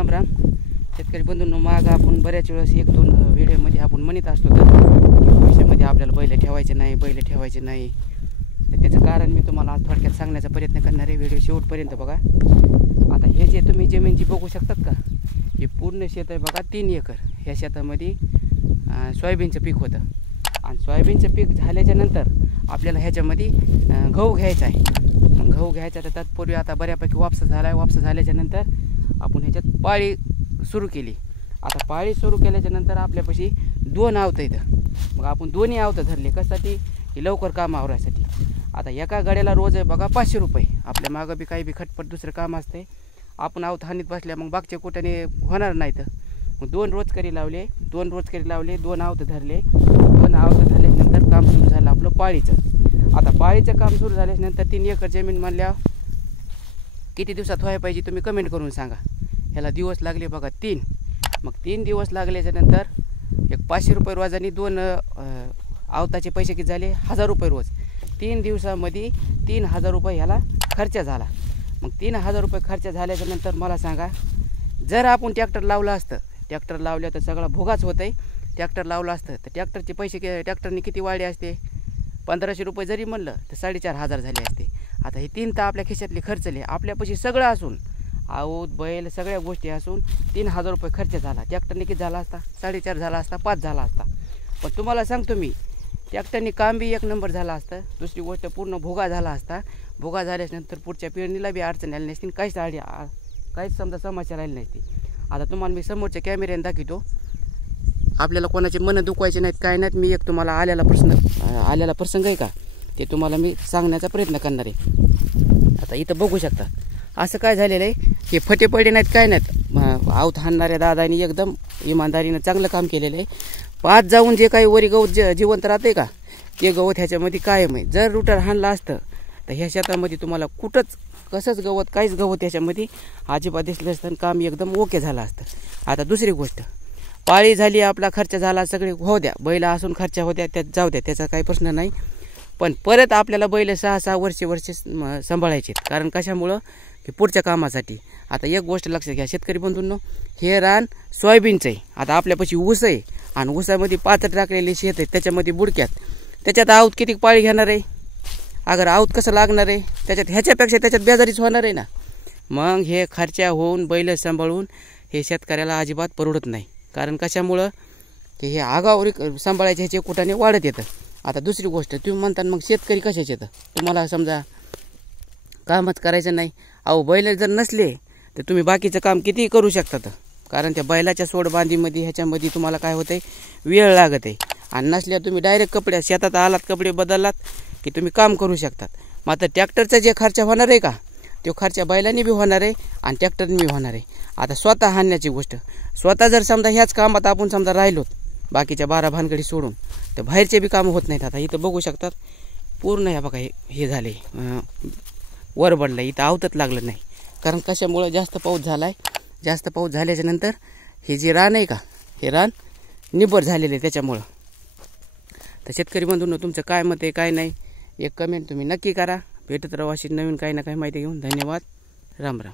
राम राम शेतकरी बंधूंनो, माग आपण बऱ्याच वेळेस एक दोन व्हिडिओमध्ये आपण म्हणत असतो तर भविष्यामध्ये आपल्याला बैल ठेवायचे नाही, तर त्याचं कारण मी तुम्हाला आज थोडक्यात सांगण्याचा प्रयत्न करणार आहे. व्हिडिओ शेवटपर्यंत बघा. आता हे जे तुम्ही जमीन जी बघू शकतात का, हे पूर्ण शेत आहे बघा, 3 एकर. ह्या शेतामध्ये सोयाबीनचं पीक होतं आणि सोयाबीनचं पीक झाल्याच्या नंतर आपल्याला ह्याच्यामध्ये गहू घ्यायचा आहे. गहू घ्यायचा तर तत्पूर्वी आता बऱ्यापैकी वापस झाला आहे. वापस झाल्याच्या नंतर आपण ह्याच्यात पाळी सुरू केली. आता पाळी सुरू केल्याच्या नंतर आपल्यापाशी 2 आवतं इथं. मग आपण दोन्ही आवतं धरले कशासाठी की लवकर काम आवरायसाठी. आता एका गाड्याला रोज आहे बघा 500 रुपये. आपल्या मागं बी काही बी खटपट दुसरं काम असते. आपण आवत हानीत बसल्या मग बागच्या कुठ्याने होणार नाही. तर मग 2 रोजकरी लावले, 2 आवतं धरले. 2 आवतं धरल्यानंतर काम सुरू झालं आपलं पाळीचं. आता पाळीचं काम सुरू झाल्यानंतर 3 एकर जमीन म्हणल्यावर किती दिवसात व्हायला पाहिजे तुम्ही कमेंट करून सांगा. ह्याला दिवस लागले बघा 3. मग 3 दिवस लागल्याच्या नंतर एक 500 रुपये रोजाने 2 आवताचे पैसे किती झाले 1000 रुपये रोज. 3 दिवसामध्ये 3000 रुपये ह्याला खर्च झाला. मग 3000 रुपये खर्च झाल्याच्या नंतर मला सांगा, जर आपण ट्रॅक्टर लावलं असतं, ट्रॅक्टर लावलं तर सगळा भोगाच होत आहे. ट्रॅक्टर लावलं असतं तर ट्रॅक्टरचे पैसे ट्रॅक्टरने किती वाढले असते, 1500 रुपये जरी म्हणलं तर 4500 झाले असते. आता हे 3 तर आपल्या खिशातले खर्चले. आपल्यापाशी सगळं असून आऊत बैल सगळ्या गोष्टी असून 3000 रुपये खर्च झाला. ट्रॅक्टरने किती झाला असता, 4.5 झाला असता, 5 झाला असता. पण तुम्हाला सांगतो मी, ट्रॅक्टरने काम बी 1 नंबर झाला असतं. दुसरी गोष्ट पूर्ण भोगा झाला असता. भोगा झाल्यानंतर पुढच्या पेरणीला बी अडचण आली नसती, काहीच समजा समस्या राहिली नसती. आता तुम्हाला मी समोरच्या कॅमेऱ्याने दाखवतो. आपल्याला कोणाचे मन दुखवायचे नाहीत, काय नाहीत. मी एक तुम्हाला आलेला प्रसंग आहे का ते तुम्हाला मी सांगण्याचा प्रयत्न करणार आहे. आता इथं बघू शकता असं काय झालेलं आहे, हे फटे पडले नाहीत, काय नाहीत. आवत हाणणाऱ्या दादानी एकदम इमानदारीनं चांगलं काम केलेलं आहे. 5 जाऊन जे काही वरी गवत जिवंत राहते का ते गवत ह्याच्यामध्ये कायम आहे. जर रुटर हाणला असतं तर ह्या शेतामध्ये तुम्हाला कुठंच कसंच गवत, काहीच गवत ह्याच्यामध्ये अजिबात दिसलं असतं. काम एकदम ओके झालं असतं. आता दुसरी गोष्ट, पाळी झाली, आपला खर्च झाला, सगळे हो द्या, बैल असून खर्च होत्या, त्यात जाऊ द्या, त्याचा काही प्रश्न नाही. पण परत आपल्याला बैल 6-6 वर्षे सांभाळायचे. कारण कशामुळं की पुढच्या कामासाठी. आता एक गोष्ट लक्षात घ्या शेतकरी बंधूंनो, हे रान सोयाबीनचं आहे. आता आपल्यापाशी ऊस आहे आणि ऊसामध्ये 5 टाकलेले शेत आहे, त्याच्यामध्ये बुडक्यात, त्याच्यात आऊत किती पाळी घेणार आहे, अगर आऊत कसं लागणार आहे, ह्याच्यापेक्षा त्याच्यात बेजारीच होणार आहे ना. मग हे खर्चा होऊन बैल सांभाळून हे शेतकऱ्याला अजिबात परवडत नाही. कारण कशामुळं की हे आगावर सांभाळायचे ह्याचे कुठाने वाढत येतं. आता दुसरी गोष्ट, तुम्ही म्हणता मग शेतकरी कशाचे येतं, तुम्हाला समजा कामच करायचं नाही. अहो बैल जर नसले तर तुम्ही बाकीचं काम कितीही करू शकतात. कारण त्या बैलाच्या सोडबांधीमध्ये ह्याच्यामध्ये तुम्हाला काय होतं आहे, वेळ लागत आहे. आणि नसल्या तुम्ही डायरेक्ट कपडे शेतात आलात, कपडे बदललात की तुम्ही काम करू शकतात. मात्र ट्रॅक्टरचा जे खर्च होणार आहे का, तो खर्च बैलांनी बी होणार आहे आणि ट्रॅक्टरने बी होणार आहे. आता स्वतः हाणण्याची गोष्ट, स्वतः जर समजा ह्याच कामात आपण समजा राहिलोत बाकीच्या 12 भानगडी सोडून, तर बाहेरचे बी कामं होत नाहीत. आता इथं बघू शकतात पूर्ण ह्या बघा हे झाले, वर पडलं, इथं आवतच लागलं नाही. कारण कशामुळं जास्त पाऊस झाला आहे. जास्त पाऊस झाल्याच्या नंतर हे जे रान आहे का, हे रान निबर झालेलं आहे त्याच्यामुळं. तर शेतकरी बंधूंनो, तुमचं काय मत आहे काय नाही, एक कमेंट तुम्ही नक्की करा. भेटत राहू अशी नवीन काही ना काही माहिती घेऊन. धन्यवाद. राम राम.